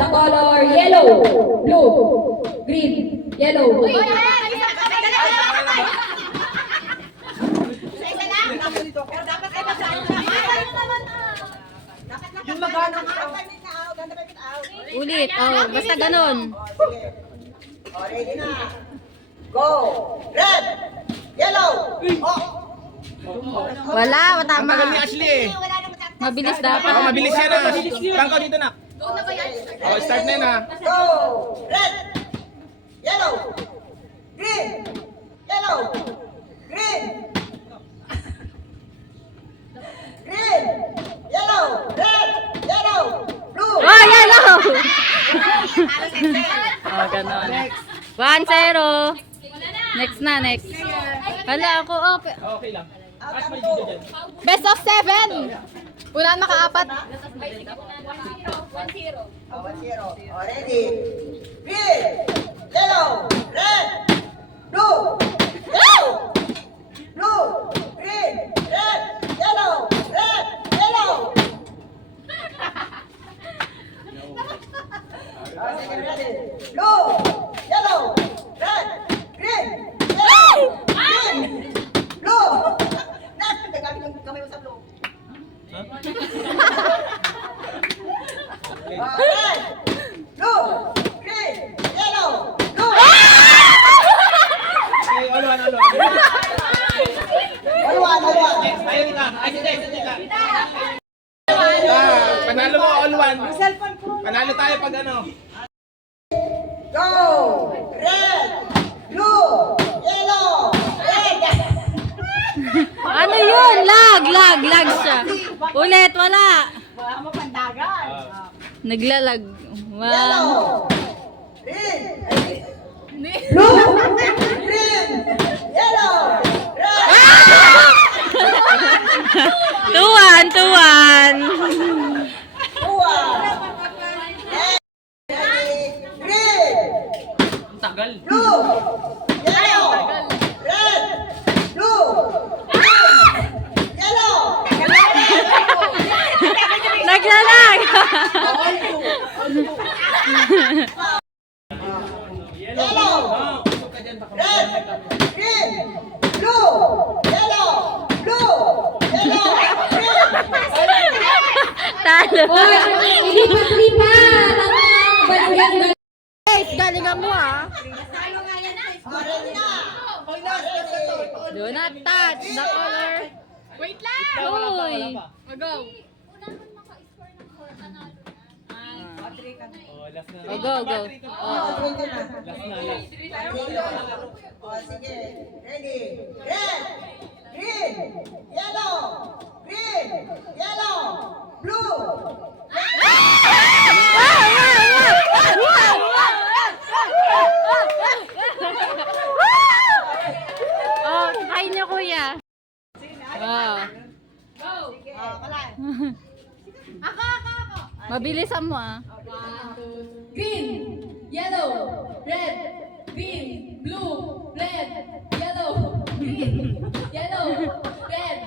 the color yellow, blue, green, yellow. Ulit. Oh, basta ganun. Oh, ready na. Go. Red. Yellow. Oh. Wala, Ang tama. tagal ni Ashley eh. Mabilis dapat. Oh, mabilis yan ah. Tangkaw dito na. Oh, start na yun ah. Go. Red. Yellow. Green. Yellow. Green. Green. Yellow. Red. Yellow. Blue. Oh, yellow! Oh, ganun. 1-0. Next na, next. Hala, ako, oh. Okay lang. As may dito dyan. Best of 7. Una makaapat. 1-0. Oh, 1-0. Oh, ready. Green. Yellow. Red. Blue. Yellow. Blue. Green. Red. Yellow. Red. Yellow. Oh, second ready. Blue. Yellow. Red. Green. Yellow. Green. Blue. Next. Gagamit yung kamay mo sa blue. Red. Blue. Green. Yellow. Blue. Okay, all one. Alwan. Next, tayo dito. Ay, dito. Panalo mo, all one. Panalo tayo pag ano. Go! Red! Blue! Yellow! Red! Ano yun? Lag siya. Ulit, wala. Wala mo pandagan. Naglalag. Yellow! Green! Blue! Green! Yellow! Red! 2-1. Dua! Green! Tagal. Blue! Yellow! Red! Blue! Green! Yellow! Naglalag. Yellow! Red! Green! Blue! Yellow! Blue! Yellow! Green! Talo. Hoy, lipat-lipat! Balikan na. Guys, galingan mo ah. Ready na! Do not touch the color. Wait lang! Uy. Go! Oh, last na. Oh, go. O, sige. Ready? Red! Green! Yellow! Green! Yellow! Blue! Oh, kain niyo kuya. Wow. Mabilisan mo ah. Green, yellow, red, green, blue, red, yellow, green, yellow, red,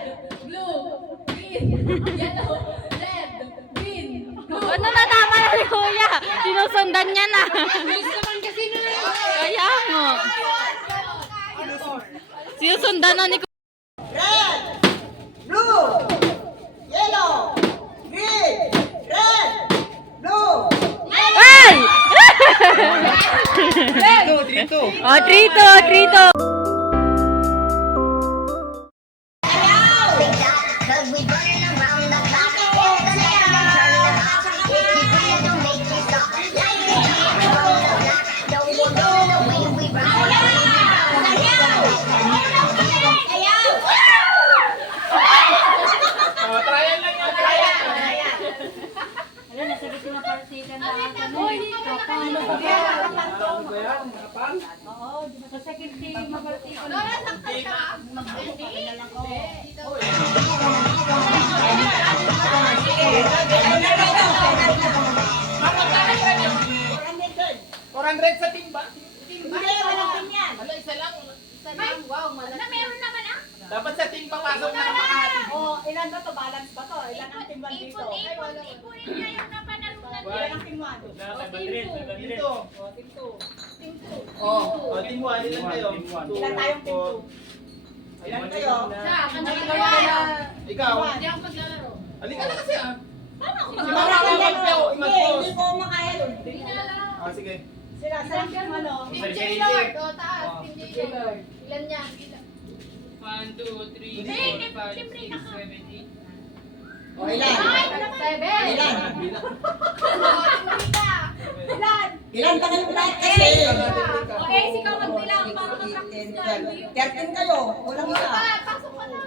blue, green, yellow, red, green, blue. Ano na tama na ni kuya? Sinusundan niya na. Bilis naman kasi na. Kaya mo. Sinusundan na ni kuya. Red! Blue! Yellow! Green! Red! Blue! Ay! 3-2. Oh, 3-2. Oh, trial lang yan. $400 sa timba. Dapat sa timba pasok na kapakati. Oh, ilan ba to? Balance ba to? Ilan ang timbang dito? Ipunin niya yung napanalunan Ilan ang team 1? Dito. Oh. O, team 1, ilan kayo? Ilan tayong team 2? Ilan kayo? Ikaw. Hindi ako maglalaro. Halika na kasi ah. Hindi ko makaya yun. Ah, sige. Sila, sa team ano? Team J-Lord. O, taas. Team J-Lord. Ilan yan? 1, 2, 3, 4, 5, 6, 7, 8. O, ilan? 7. Ilan? Ilan? Ilan pa kayo lahat kasi? Okay, ikaw magbilang para 13 kayo. Walang isa. Pasok ka na.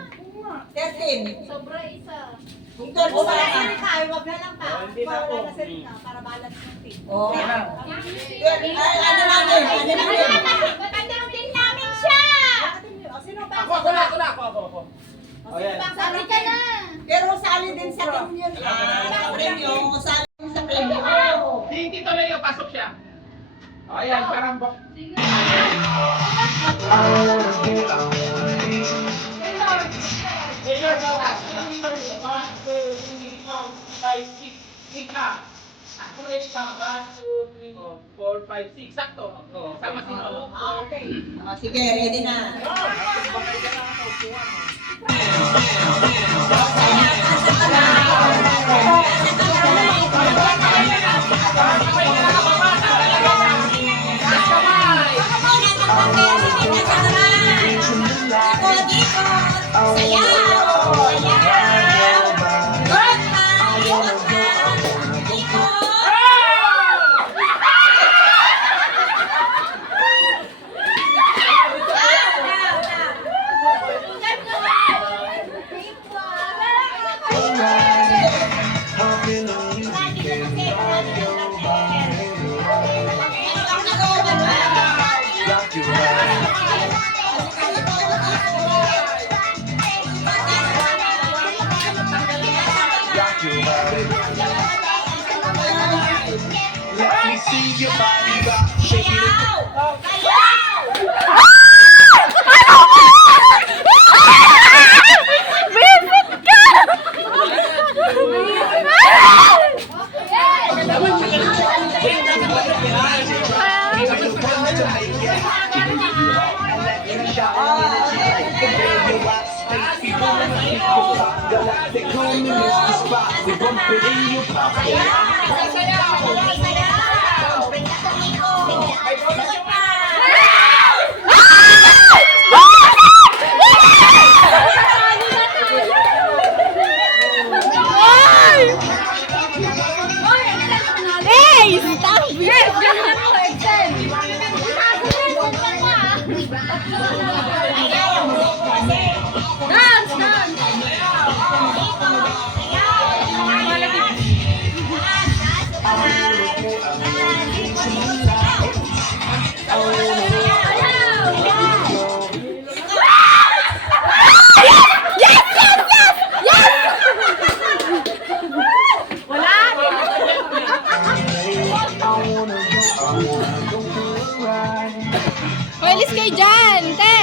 13. Sobra isa. Kung 12 Wala sa na akin. rin tayo, wag na lang ta. Hindi na ako. Wala na sir ka para balance yung team. Oo. Ay, ano natin? Ano natin? Matandang din namin siya! Sino ba? Ako. O, yan. Sabi ka na! Pero sali din sa team yun. Sa premyo. Sali din sa premyo. Hindi tuloy yung pasok siya. O, yan, parang bak. Taylor, go. 1, 2, 3, 4, 5, 6, ika. Ako rin pa. 1, 2, 3, 4, 5, 6. Sakto. Sama si Mo. Sige, ready na. Let me see your body rock, shake it. Galactic home is the spot. We bump it in your pocket. Hey! Stop! Yes! Dance! Dance! Pwede kayo dyan, te!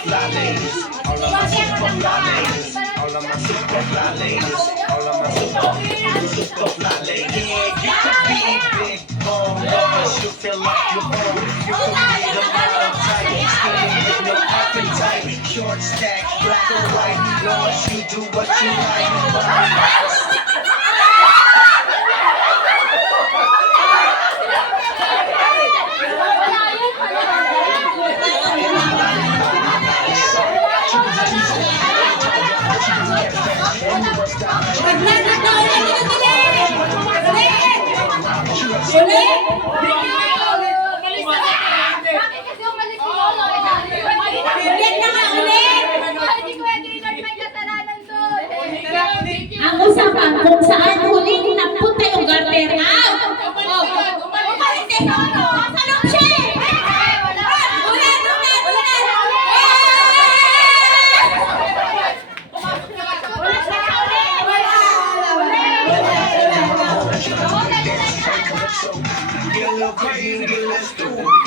Fly ladies, all of my super fly ladies, all of my super fly ladies, all of my super fly ladies. Yeah, you can be big bone, but you feel like you're born. You can be the model type, skinny with no appetite, short stack, black or white. Long as you do what you like. Bakit kasi umalis si Lolo? Ulit na nga, ulit! Hindi ko yung may kasalanan doon. Ang usap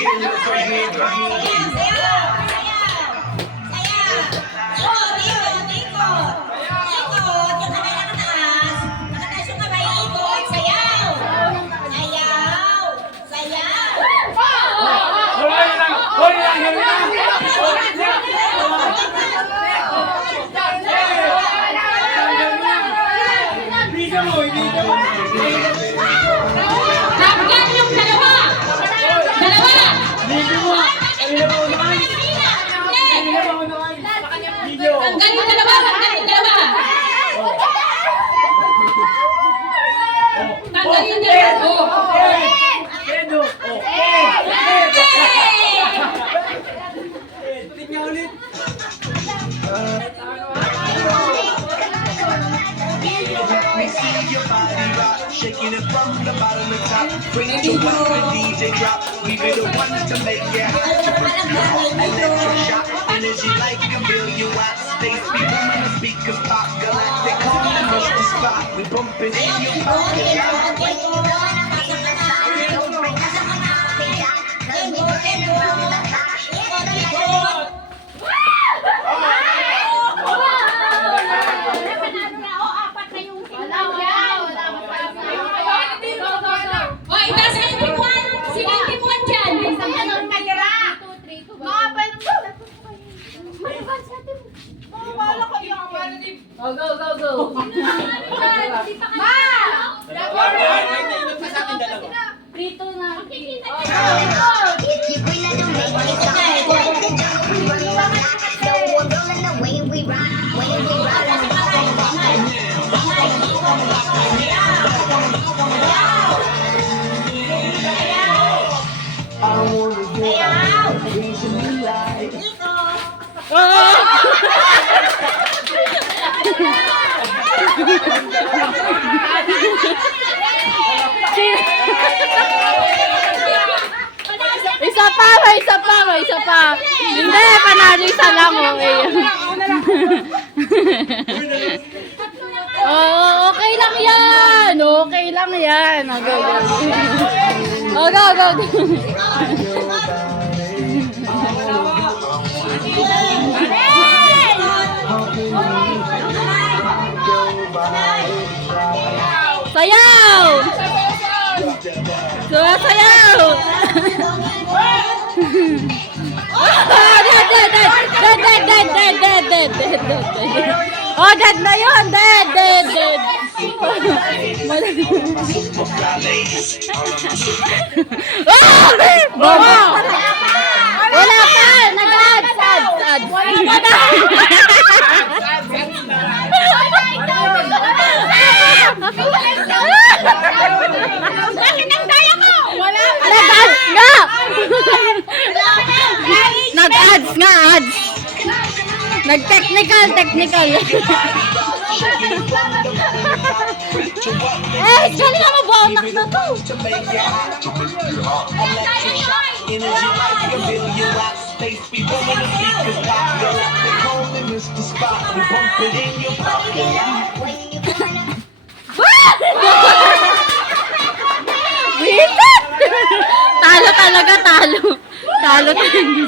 Killer from here. Hanggang yung dalawa. Dalawa. Hanggang yung dalawa. Hanggang yung dalawa. Hanggang yung dalawa. Let me see your body rock, shaking it from the bottom to top. Bring it to what the DJ drop. We be the ones to make it hot. Electric shock, energy like a million watts. Space be booming, the speakers pop. Galactic calling us the spot. We bumping in your pocket. O, itaas kayo tipuan. Sige, tipuan dyan. Prito na. Isa pa. Hindi, panalo isa lang, okay. Oh, okay lang yan. Okay lang yan. Oh, go, go. Oh, go, go, go. Sayaw! Sayaw! Dead. Oh, dead na yun! Dead! Wala pa! Nag-ads! Wala pa! Bakit ang daya mo? Wala pa! Nag-ads nga! Nag-ads nga, ads! Nag-technical! Eh, galing mo ba? Anak na to! Energy like a million watts. Space be booming, the speakers pop. Galactic calling us the spot. We bumping in your pocket. Wisit! Talo talaga, talo. Talo talaga.